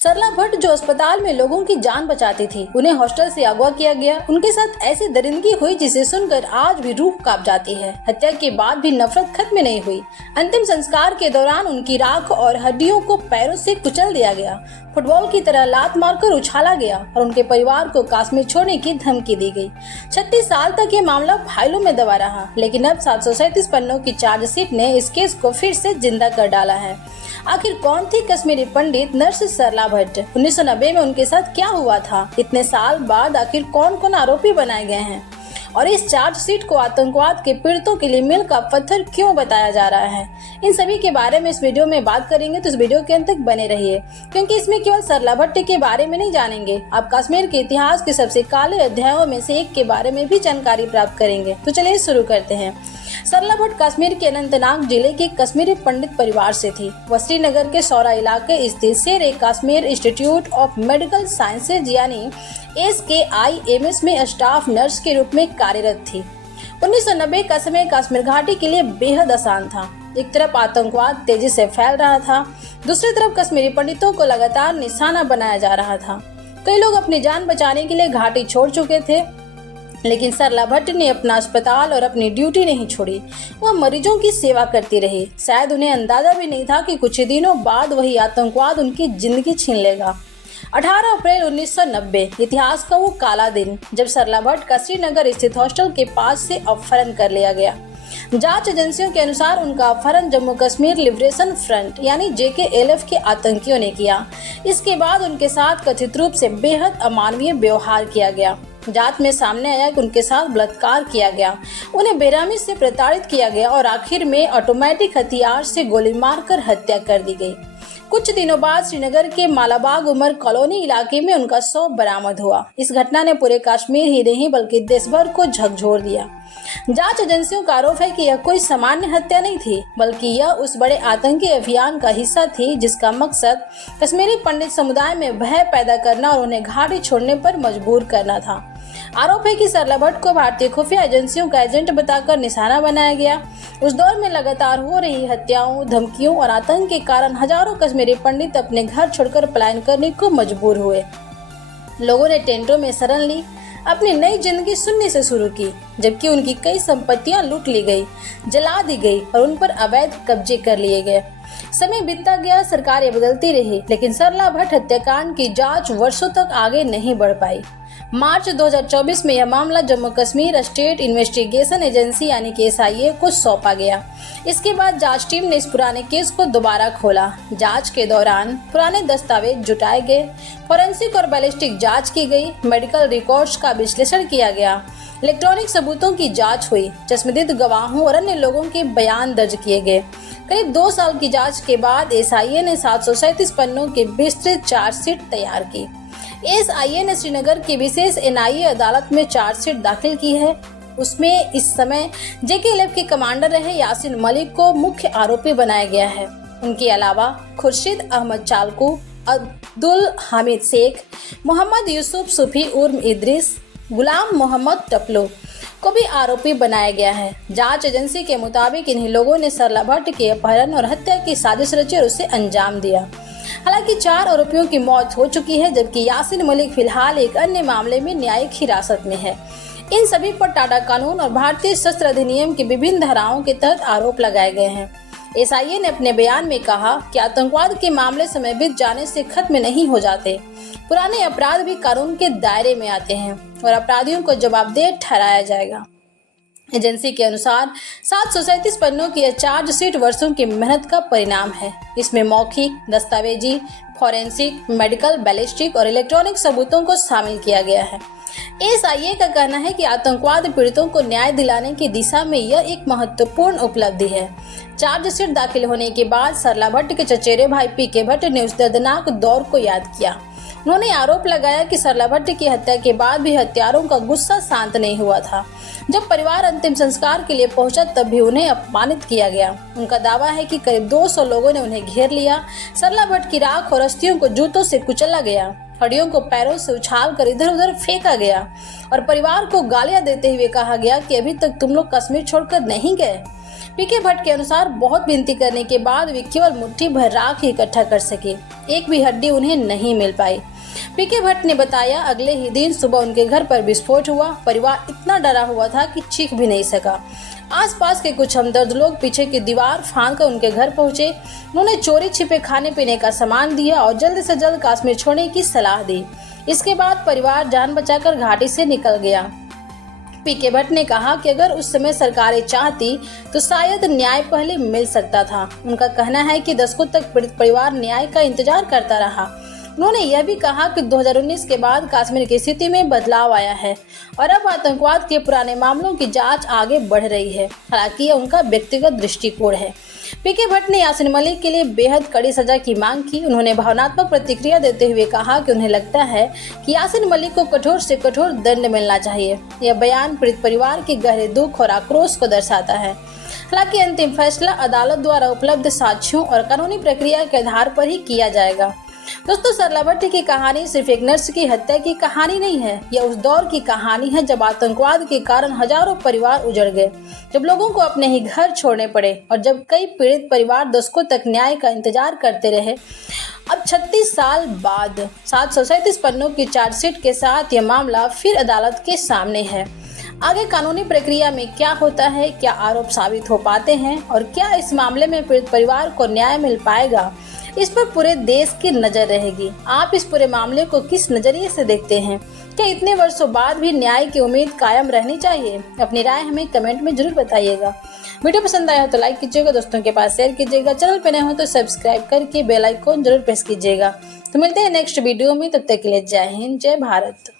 सरला भट्ट जो अस्पताल में लोगों की जान बचाती थी, उन्हें हॉस्टल से अगवा किया गया। उनके साथ ऐसी दरिंदगी हुई जिसे सुनकर आज भी रूह कांप जाती है। हत्या के बाद भी नफरत खत्म नहीं हुई। अंतिम संस्कार के दौरान उनकी राख और हड्डियों को पैरों से कुचल दिया गया, फुटबॉल की तरह लात मारकर उछाला गया और उनके परिवार को कश्मीर छोड़ने की धमकी दी गई। 36 साल तक ये मामला फाइलों में दबा रहा, लेकिन अब 737 पन्नों की चार्जशीट ने इस केस को फिर से जिंदा कर डाला है। आखिर कौन थी कश्मीरी पंडित नर्स सरला भट्ट? 1990 में उनके साथ क्या हुआ था? इतने साल बाद आखिर कौन कौन आरोपी बनाए गए हैं? और इस चार्जशीट को आतंकवाद के पीड़ितों के लिए मील का पत्थर क्यों बताया जा रहा है? इन सभी के बारे में इस वीडियो में बात करेंगे, तो इस वीडियो के अंत तक बने रहिए, क्योंकि इसमें केवल सरला भट्ट के बारे में नहीं जानेंगे, आप कश्मीर के इतिहास के सबसे काले अध्यायों में से एक के बारे में भी जानकारी प्राप्त करेंगे। तो चलिए शुरू करते हैं। सरला भट्ट कश्मीर के अनंतनाग जिले के कश्मीरी पंडित परिवार से थी। वह श्रीनगर के सौरा इलाके स्थित Sher e Kashmir institute of medical sciences यानी SKIMS में स्टाफ नर्स के रूप में कार्यरत थी। 1990 का समय कश्मीर घाटी के लिए बेहद आसान था। एक तरफ आतंकवाद तेजी से फैल रहा था, दूसरी तरफ कश्मीरी पंडितों को लगातार निशाना बनाया जा रहा था। कई लोग अपनी जान बचाने के लिए घाटी छोड़ चुके थे, लेकिन सरला भट्ट ने अपना अस्पताल और अपनी ड्यूटी नहीं छोड़ी। वह मरीजों की सेवा करती रही। शायद उन्हें अंदाजा भी नहीं था कि कुछ ही दिनों बाद वही आतंकवाद उनकी जिंदगी छीन लेगा। 18 अप्रैल 1990 इतिहास का वो काला दिन, जब सरला भट्ट का श्रीनगर स्थित हॉस्टल के पास से अपहरण कर लिया गया। जांच एजेंसियों के अनुसार उनका अपहरण जम्मू कश्मीर लिबरेशन फ्रंट यानी JKLF के आतंकियों ने किया। इसके बाद उनके साथ कथित रूप से बेहद अमानवीय व्यवहार किया गया। जांच में सामने आया कि उनके साथ बलात्कार किया गया, उन्हें बेरहमी से प्रताड़ित किया गया और आखिर में ऑटोमेटिक हथियार से गोली मारकर हत्या कर दी गई। कुछ दिनों बाद श्रीनगर के मालाबाग उमर कॉलोनी इलाके में उनका शव बरामद हुआ। इस घटना ने पूरे कश्मीर ही नहीं बल्कि देश भर को झकझोर दिया। जांच एजेंसियों का आरोप है कि यह कोई सामान्य हत्या नहीं थी, बल्कि यह उस बड़े आतंकी अभियान का हिस्सा थी जिसका मकसद कश्मीरी पंडित समुदाय में भय पैदा करना और उन्हें घाटी छोड़ने पर मजबूर करना था। आरोप है कि सरला भट्ट को भारतीय खुफिया एजेंसियों का एजेंट बताकर निशाना बनाया गया। उस दौर में लगातार हो रही हत्याओं, धमकियों और आतंक के कारण हजारों कश्मीरी पंडित अपने घर छोड़कर पलायन करने को मजबूर हुए। लोगों ने टेंटों में शरण ली, अपनी नई जिंदगी शून्य से शुरू की, जबकि उनकी कई संपत्तियां लूट ली गई, जला दी गई और उन पर अवैध कब्जे कर लिए गए। समय बीतता गया, सरकारें बदलती रही, लेकिन सरला भट्ट हत्याकांड की जांच वर्षों तक आगे नहीं बढ़ पाई। मार्च 2024 में यह मामला Jammu Kashmir state investigation agency यानी कि SIA को सौंपा गया। इसके बाद जांच टीम ने इस पुराने केस को दोबारा खोला। जांच के दौरान पुराने दस्तावेज जुटाए गए, फोरेंसिक और बैलिस्टिक जांच की गई, मेडिकल रिकॉर्ड्स का विश्लेषण किया गया, इलेक्ट्रॉनिक सबूतों की जांच हुई, चश्मदीद गवाहों और अन्य लोगों के बयान दर्ज किए गए। करीब 2 साल की जांच के बाद SIA ने 737 पन्नों की विस्तृत चार्जशीट तैयार की। SIA ने श्रीनगर की विशेष NIA अदालत में चार्जशीट दाखिल की है। उसमें इस समय JKLF के कमांडर रहे यासिन मलिक को मुख्य आरोपी बनाया गया है। उनके अलावा खुर्शीद अहमद चालकू, अब्दुल हामिद शेख, मोहम्मद यूसुफ सूफी उर्फ इद्रिस, गुलाम मोहम्मद टपलो को भी आरोपी बनाया गया है। जांच एजेंसी के मुताबिक इन्हीं लोगों ने सरला भट्ट के अपहरण और हत्या की साजिश रची और उसे अंजाम दिया। हालांकि 4 आरोपियों की मौत हो चुकी है, जबकि यासिन मलिक फिलहाल एक अन्य मामले में न्यायिक हिरासत में है। इन सभी पर टाडा कानून और भारतीय शस्त्र अधिनियम की विभिन्न धाराओं के तहत आरोप लगाए गए हैं। SIA ने अपने बयान में कहा कि आतंकवाद के मामले समय बीत जाने से खत्म नहीं हो जाते। पुराने अपराध भी कानून के दायरे में आते हैं और अपराधियों को जवाबदेह ठहराया जाएगा। एजेंसी के अनुसार 737 पन्नों की यह चार्जशीट वर्षों की मेहनत का परिणाम है। इसमें मौखिक, दस्तावेजी, फोरेंसिक, मेडिकल, बैलिस्टिक और इलेक्ट्रॉनिक सबूतों को शामिल किया गया है। SIA का कहना है कि आतंकवाद पीड़ितों को न्याय दिलाने की दिशा में यह एक महत्वपूर्ण उपलब्धि है। चार्जशीट दाखिल होने के बाद सरला भट्ट के चचेरे भाई PK भट्ट ने उस दर्दनाक दौर को याद किया। उन्होंने आरोप लगाया कि सरला भट्ट की हत्या के बाद भी हत्यारों का गुस्सा शांत नहीं हुआ था। जब परिवार अंतिम संस्कार के लिए पहुंचा, तब भी उन्हें अपमानित किया गया। उनका दावा है कि करीब 200 लोगों ने उन्हें घेर लिया। सरला भट्ट की राख और अस्थियों को जूतों से कुचला गया। हड्डियों को पैरों से उछाल कर इधर उधर फेंका गया और परिवार को गालियां देते हुए कहा गया कि अभी तक तुम लोग कश्मीर छोड़कर नहीं गए। पीके भट्ट के अनुसार बहुत विनती करने के बाद वे केवल मुट्ठी भर राख ही इकट्ठा कर सके, एक भी हड्डी उन्हें नहीं मिल पाई। पीके भट्ट ने बताया, अगले ही दिन सुबह उनके घर पर विस्फोट हुआ। परिवार इतना डरा हुआ था कि चीख भी नहीं सका। आसपास के कुछ हमदर्द लोग पीछे की दीवार फांदकर उनके घर पहुंचे। उन्होंने चोरी छिपे खाने पीने का सामान दिया और जल्द से जल्द कश्मीर छोड़ने की सलाह दी। इसके बाद परिवार जान बचाकर घाटी से निकल गया। पीके भट्ट ने कहा कि अगर उस समय सरकारें चाहती तो शायद न्याय पहले मिल सकता था। उनका कहना है कि दशकों तक पीड़ित परिवार न्याय का इंतजार करता रहा। उन्होंने यह भी कहा कि 2019 के बाद कश्मीर की स्थिति में बदलाव आया है और अब आतंकवाद के पुराने मामलों की जांच आगे बढ़ रही है। हालांकि यह उनका व्यक्तिगत दृष्टिकोण है। पीके भट्ट ने यासीन मलिक के लिए बेहद कड़ी सजा की मांग की। उन्होंने भावनात्मक प्रतिक्रिया देते हुए कहा कि उन्हें लगता है कि यासीन मलिक को कठोर से कठोर दंड मिलना चाहिए। यह बयान पीड़ित परिवार के गहरे दुख और आक्रोश को दर्शाता है। हालांकि अंतिम फैसला अदालत द्वारा उपलब्ध साक्ष्यों और कानूनी प्रक्रिया के आधार पर ही किया जाएगा। दोस्तों, सरला भट्ट की कहानी सिर्फ एक नर्स की हत्या की कहानी नहीं है। यह उस दौर की कहानी है जब आतंकवाद के कारण हजारों परिवार उजड़ गए, जब लोगों को अपने ही घर छोड़ने पड़े और जब कई पीड़ित परिवार दशकों तक न्याय का इंतजार करते रहे। अब 36 साल बाद 737 पन्नों की चार्जशीट के साथ यह मामला फिर अदालत के सामने है। आगे कानूनी प्रक्रिया में क्या होता है, क्या आरोप साबित हो पाते हैं और क्या इस मामले में पीड़ित परिवार को न्याय मिल पाएगा, इस पर पूरे देश की नजर रहेगी। आप इस पूरे मामले को किस नजरिए से देखते हैं? क्या इतने वर्षों बाद भी न्याय की उम्मीद कायम रहनी चाहिए? अपनी राय हमें कमेंट में जरूर बताइएगा। वीडियो पसंद आया हो तो लाइक कीजिएगा, दोस्तों के पास शेयर कीजिएगा, चैनल पे नए हो तो सब्सक्राइब करके बेल आइकन जरूर प्रेस कीजिएगा। तो मिलते हैं नेक्स्ट वीडियो में, तब तक के लिए जय हिंद, जय भारत।